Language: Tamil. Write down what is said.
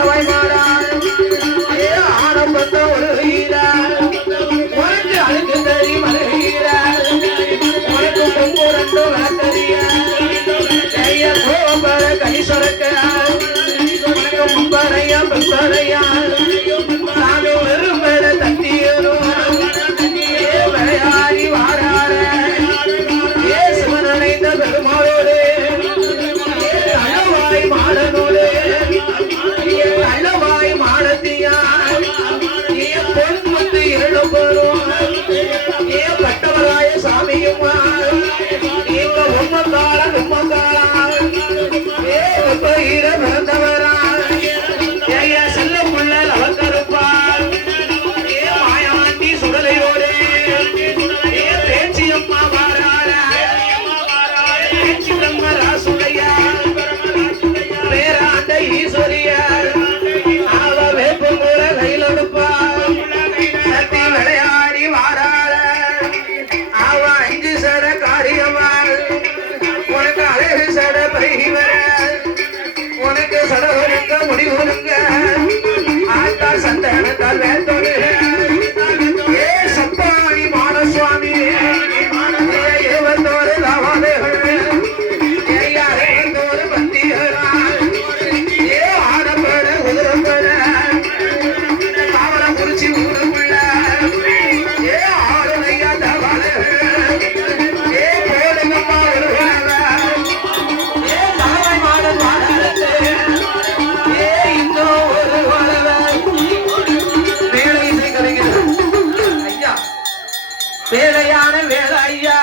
ஆளவாய் மாறான் ஏ ஆடம்பத்தை Orlando. வேலையான வேலையா